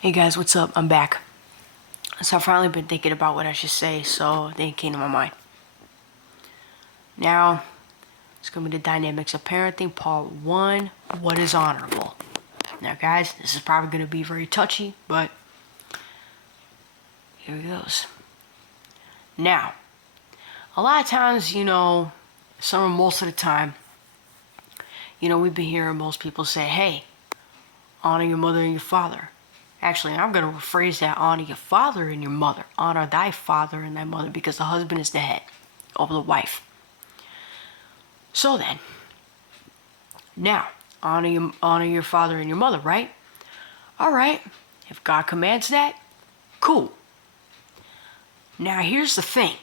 Hey guys, what's up? I'm back. So I've finally been thinking about what I should say, so then it came to my mind. Now, it's going to be the dynamics of parenting, part one, what is honorable. Now guys, this is probably going to be very touchy, but here it goes. Now, a lot of times, most of the time, we've been hearing most people say, hey, honor your mother and your father. Actually, I'm going to rephrase that, honor your father and your mother. Honor thy father and thy mother, because the husband is the head over the wife. So then, now, honor your father and your mother, right? All right. If God commands that, cool. Now, here's the thing.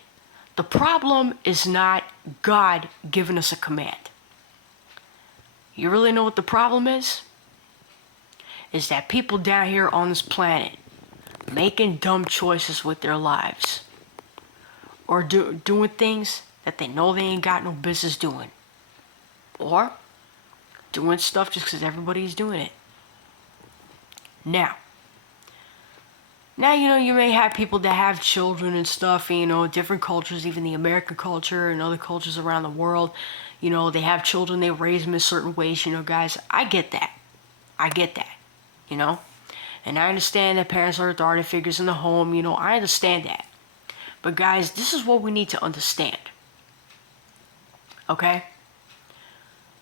The problem is not God giving us a command. You really know what the problem is? Is that people down here on this planet making dumb choices with their lives, or doing things that they know they ain't got no business doing, or doing stuff just because everybody's doing it. Now, you may have people that have children and stuff, different cultures, even the American culture and other cultures around the world, they have children, they raise them in certain ways, guys, I get that. And I understand that parents are authority figures in the home, I understand that. But guys, this is what we need to understand. Okay?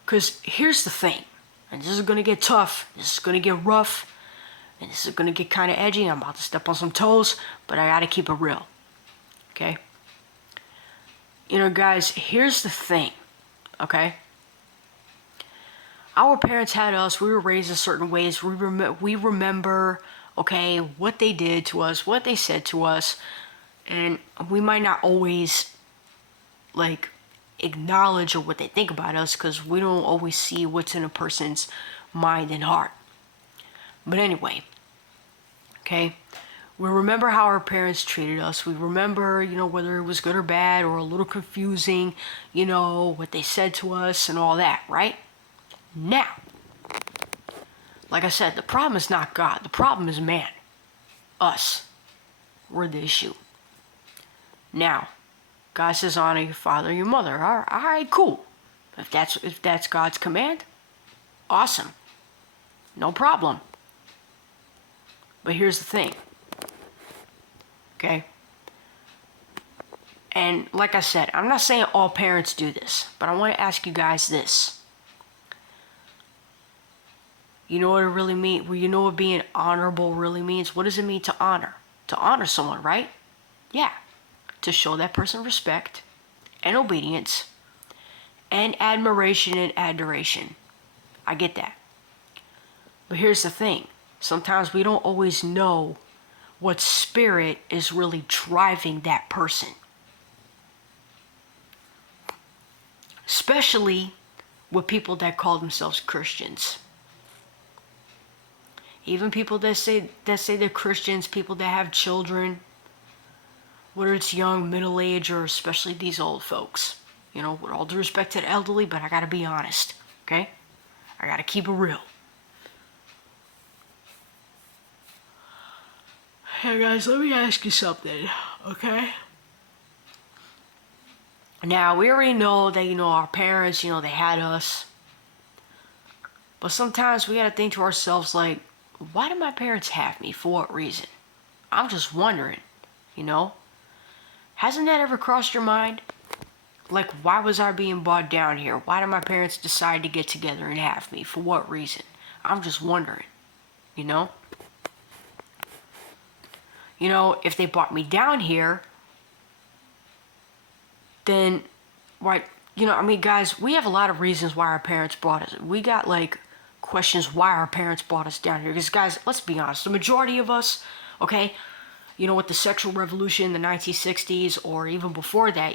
Because here's the thing, and this is going to get tough, this is going to get rough, and this is going to get kind of edgy. I'm about to step on some toes, but I got to keep it real. Okay? Guys, here's the thing. Okay? Our parents had us. We were raised in certain ways. We remember, okay, what they did to us, what they said to us, and we might not always, acknowledge or what they think about us, because we don't always see what's in a person's mind and heart. But anyway, okay, we remember how our parents treated us. We remember, whether it was good or bad or a little confusing, what they said to us and all that, right? Now, like I said, the problem is not God. The problem is man. Us. We're the issue. Now, God says honor your father and your mother. All right, cool. If that's God's command, awesome. No problem. But here's the thing. Okay? And like I said, I'm not saying all parents do this, but I want to ask you guys this. You know what it really means? Well, you know what being honorable really means? What does it mean to honor? To honor someone, right? Yeah. To show that person respect and obedience and admiration and adoration. I get that. But here's the thing. Sometimes we don't always know what spirit is really driving that person. Especially with people that call themselves Christians. Even people that say they're Christians, people that have children, whether it's young, middle age, or especially these old folks. With all due respect to the elderly, but I gotta be honest, okay? I gotta keep it real. Hey guys, let me ask you something, okay? Now, we already know that, our parents, they had us. But sometimes we gotta think to ourselves, like, why did my parents have me? For what reason? I'm just wondering, Hasn't that ever crossed your mind? Like, why was I being brought down here? Why did my parents decide to get together and have me? For what reason? I'm just wondering, you know? If they brought me down here, then, right, guys, we have a lot of reasons why our parents brought us. We got, questions why our parents brought us down here. Because, guys, let's be honest, the majority of us, okay, with the sexual revolution in the 1960s, or even before that,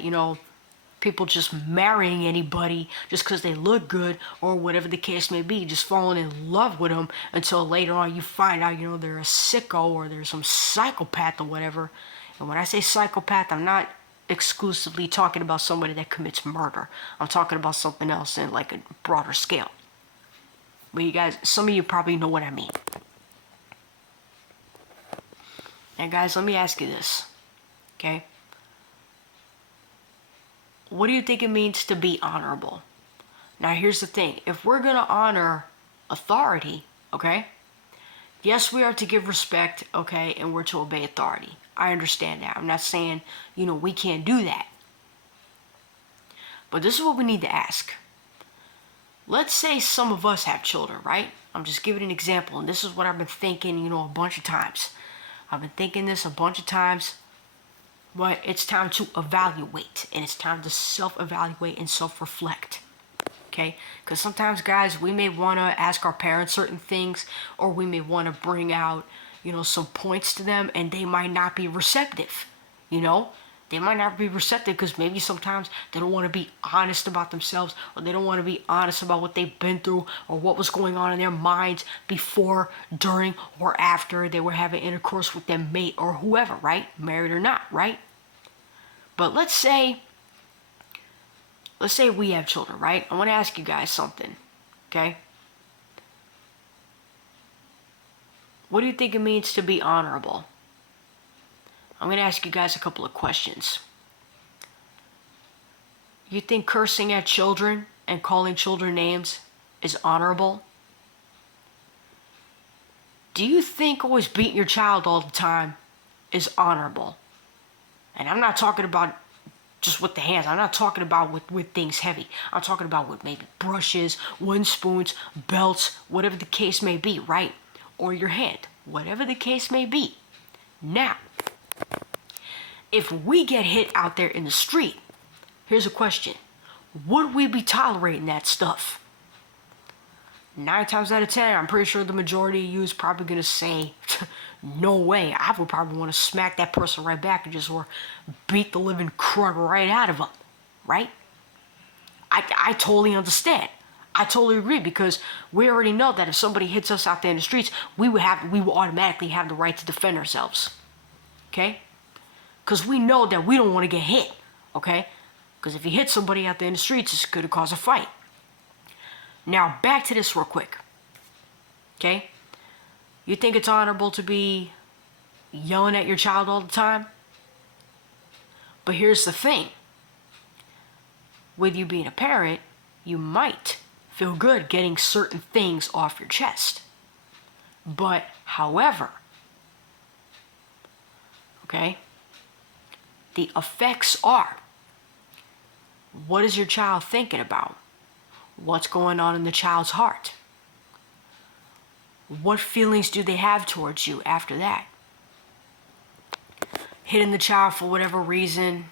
people just marrying anybody just because they look good, or whatever the case may be, just falling in love with them until later on you find out, they're a sicko or they're some psychopath or whatever. And when I say psychopath, I'm not exclusively talking about somebody that commits murder. I'm talking about something else in a broader scale. But you guys, some of you probably know what I mean. And guys, let me ask you this, okay? What do you think it means to be honorable? Now, here's the thing. If we're going to honor authority, okay? Yes, we are to give respect, okay? And we're to obey authority. I understand that. I'm not saying, we can't do that. But this is what we need to ask. Let's say some of us have children, right? I'm just giving an example, and this is what I've been thinking, a bunch of times. I've been thinking this a bunch of times, but it's time to evaluate, and it's time to self-evaluate and self-reflect, okay? Because sometimes, guys, we may want to ask our parents certain things, or we may want to bring out, some points to them, and they might not be receptive, They might not be receptive because maybe sometimes they don't want to be honest about themselves, or they don't want to be honest about what they've been through or what was going on in their minds before, during, or after they were having intercourse with their mate or whoever, right? Married or not, right? But let's say we have children, right? I want to ask you guys something, okay? What do you think it means to be honorable? I'm going to ask you guys a couple of questions. You think cursing at children and calling children names is honorable? Do you think always beating your child all the time is honorable? And I'm not talking about just with the hands. I'm not talking about with things heavy. I'm talking about with maybe brushes, wooden spoons, belts, whatever the case may be, right? Or your hand, whatever the case may be. Now, if we get hit out there in the street, here's a question. Would we be tolerating that stuff? 9 times out of 10, I'm pretty sure the majority of you is probably going to say, no way. I would probably want to smack that person right back and just beat the living crud right out of them, right? I totally understand. I totally agree, because we already know that if somebody hits us out there in the streets, we will automatically have the right to defend ourselves, okay? Because we know that we don't want to get hit, okay? Because if you hit somebody out there in the streets, it's going to cause a fight. Now, back to this real quick, okay? You think it's honorable to be yelling at your child all the time? But here's the thing. With you being a parent, you might feel good getting certain things off your chest. But, however, okay, the effects are, what is your child thinking about? What's going on in the child's heart? What feelings do they have towards you after that? Hitting the child for whatever reason,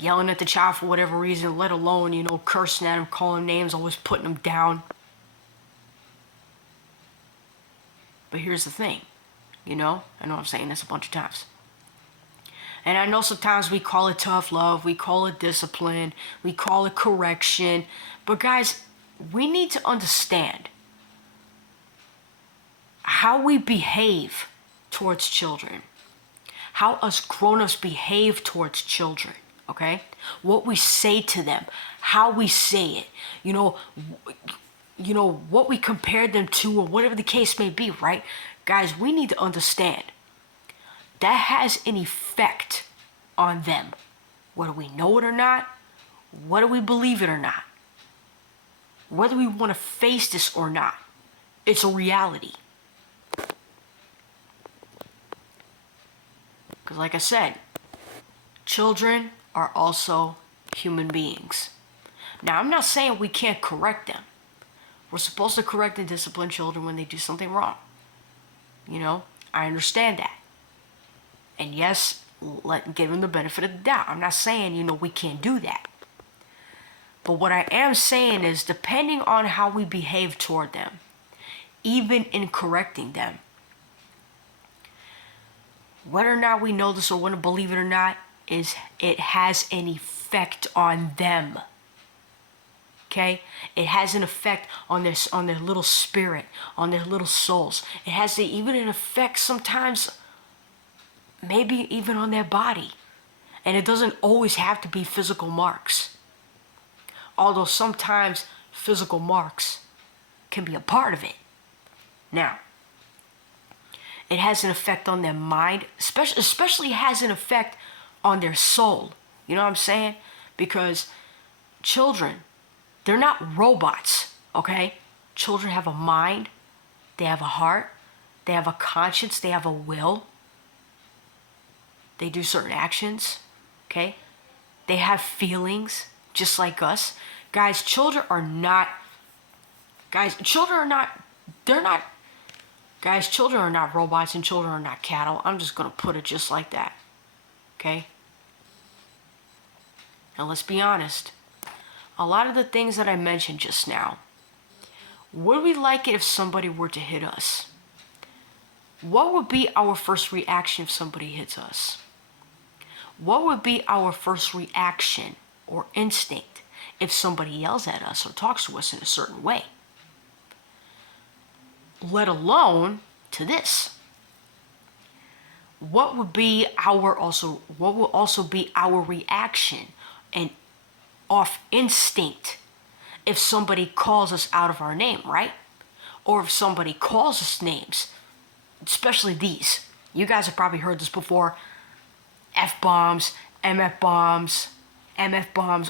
yelling at the child for whatever reason, let alone, cursing at him, calling names, always putting them down. But here's the thing, I know I'm saying this a bunch of times. And I know sometimes we call it tough love, we call it discipline, we call it correction. But guys, we need to understand how we behave towards children. How us grown-ups behave towards children, okay? What we say to them, how we say it, what we compare them to, or whatever the case may be, right? Guys, we need to understand that has an effect on them, whether we know it or not, whether we believe it or not, whether we want to face this or not. It's a reality. Because like I said, children are also human beings. Now, I'm not saying we can't correct them. We're supposed to correct and discipline children when they do something wrong. I understand that. And yes, give them the benefit of the doubt. I'm not saying, we can't do that. But what I am saying is, depending on how we behave toward them, even in correcting them, whether or not we know this or want to believe it or not, it has an effect on them. Okay? It has an effect on their little spirit, on their little souls. It has even an effect sometimes, maybe even on their body. And it doesn't always have to be physical marks. Although sometimes physical marks can be a part of it. Now, It has an effect on their mind, especially has an effect on their soul. You know what I'm saying? Because children, they're not robots, okay? Children have a mind, they have a heart, they have a conscience, they have a will. They do certain actions, okay? They have feelings just like us. Guys, children are not robots, and children are not cattle. I'm just going to put it just like that. Okay? Now let's be honest. A lot of the things that I mentioned just now, would we like it if somebody were to hit us? What would be our first reaction if somebody hits us? What would be our first reaction or instinct if somebody yells at us or talks to us in a certain way? Let alone to this. What would also be our reaction and off instinct if somebody calls us out of our name, right? Or if somebody calls us names, especially these. You guys have probably heard this before. F-bombs, MF bombs,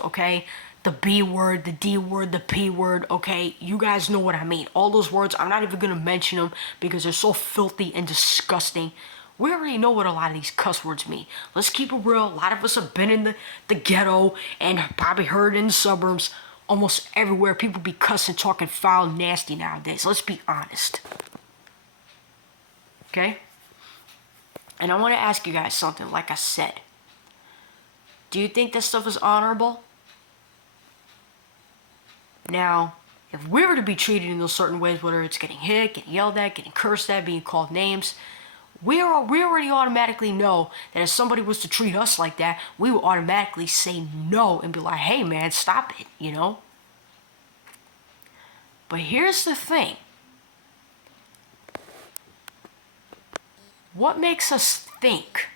okay? The B word, the D word, the P word, okay? You guys know what I mean. All those words, I'm not even gonna mention them because they're so filthy and disgusting. We already know what a lot of these cuss words mean. Let's keep it real. A lot of us have been in the ghetto and probably heard in the suburbs. Almost everywhere, people be cussing, talking foul, nasty nowadays. Let's be honest. Okay? And I want to ask you guys something, like I said. Do you think this stuff is honorable? Now, if we were to be treated in those certain ways, whether it's getting hit, getting yelled at, getting cursed at, being called names, we already automatically know that if somebody was to treat us like that, we would automatically say no and be like, hey man, stop it, you know? But here's the thing. What makes us think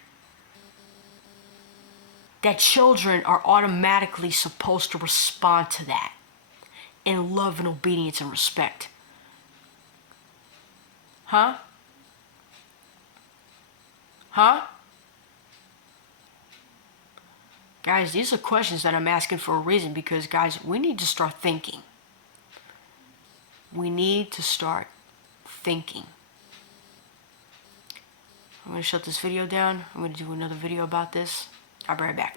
that children are automatically supposed to respond to that in love and obedience and respect? Huh? Huh? Guys, these are questions that I'm asking for a reason because, guys, we need to start thinking. We need to start thinking. I'm going to shut this video down. I'm going to do another video about this. I'll be right back.